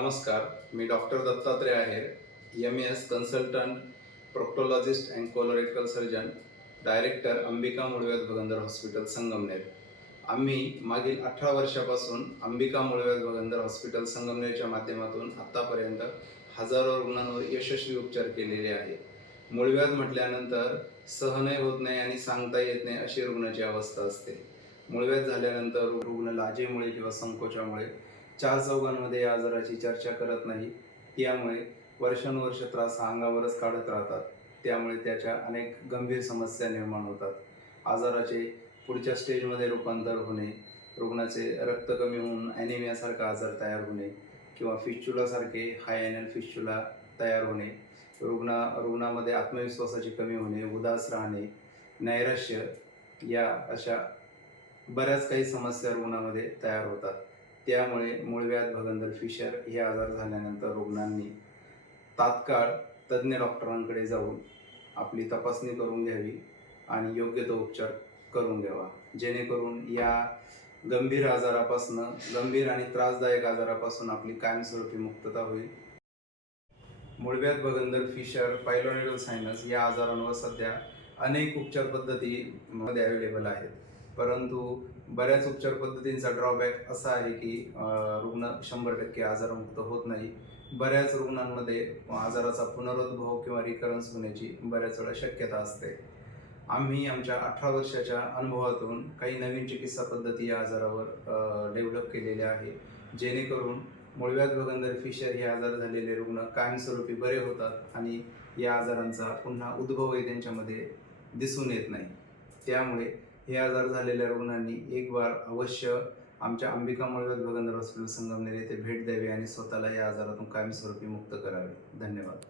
नमस्कार, मी doctor Dattatray Aher, MS consultant, proctologist and colorectal surgeon, director Ambika मूळव्याध भगंदर हॉस्पिटल संगमनेर. आम्ही मागील 18 वर्षापासून अंबिका मूळव्याध भगंदर हॉस्पिटल संगमनेरच्या माध्यमातून आत्तापर्यंत हजारो रुग्णांवर यशस्वी उपचार केलेले आहेत. मूळव्याध म्हटल्यानंतर सहनही होत नाही आणि सांगता येत नाही अशी रुग्णाची अवस्था असते. मूळव्याध झाल्यानंतर रुग्ण लाजेमुळे किंवा संकोचामुळे चार चौघांमध्ये या आजाराची चर्चा करत नाही. त्यामुळे वर्षानुवर्ष त्रास हा अंगावरच काढत राहतात. त्यामुळे त्याच्या अनेक गंभीर समस्या निर्माण होतात. आजाराचे पुढच्या स्टेजमध्ये रूपांतर होणे, रुग्णाचे रक्त कमी होऊन ॲनिमियासारखा आजार तयार होणे किंवा फिस्चुलासारखे हाय ॲनल फिस्चुला तयार होणे, रुग्णामध्ये आत्मविश्वासाची कमी होणे, उदास राहणे, नैराश्य या अशा बऱ्याच काही समस्या रुग्णामध्ये तयार होतात. त्यामुळे मूळव्याध भगंदर फिशर हे आजार झाल्यानंतर रुग्णांनी तात्काळ तज्ज्ञ डॉक्टरांकडे जाऊन आपली तपासणी करून घ्यावी आणि योग्य तो उपचार करून घ्यावा, जेणेकरून या गंभीर आणि त्रासदायक आजारापासून आपली कायमस्वरूपी मुक्तता होईल. मूळव्याध भगंदर फिशर, पायलोनेडल सायनस या आजारांवर सध्या अनेक उपचार पद्धतीमध्ये अवेलेबल आहेत. परंतु बऱ्याच उपचार पद्धतींचा ड्रॉबॅक असा आहे की रुग्ण 100% आजारमुक्त होत नाही. बऱ्याच रुग्णांमध्ये आजाराचा पुनरुद्भव किंवा रिकरन्स होण्याची बऱ्याच वेळा शक्यता असते. आम्ही आमच्या 18 वर्षाच्या अनुभवातून काही नवीन चिकित्सा पद्धती या आजारावर डेव्हलप केलेल्या आहे, जेणेकरून मूळव्याध भगंदर फिशर हे आजार झालेले रुग्ण कायमस्वरूपी बरे होतात आणि या आजारांचा पुन्हा उद्भवही त्यांच्यामध्ये दिसून येत नाही. त्यामुळे हे आजार झालेल्या रुग्णांनी एक बार अवश्य आमच्या अंबिका मूळव्याध भगंदर हॉस्पिटल संगमनेर येथे भेट द्यावी आणि स्वतःला या आजारातून कायमस्वरूपी मुक्त करावे. धन्यवाद.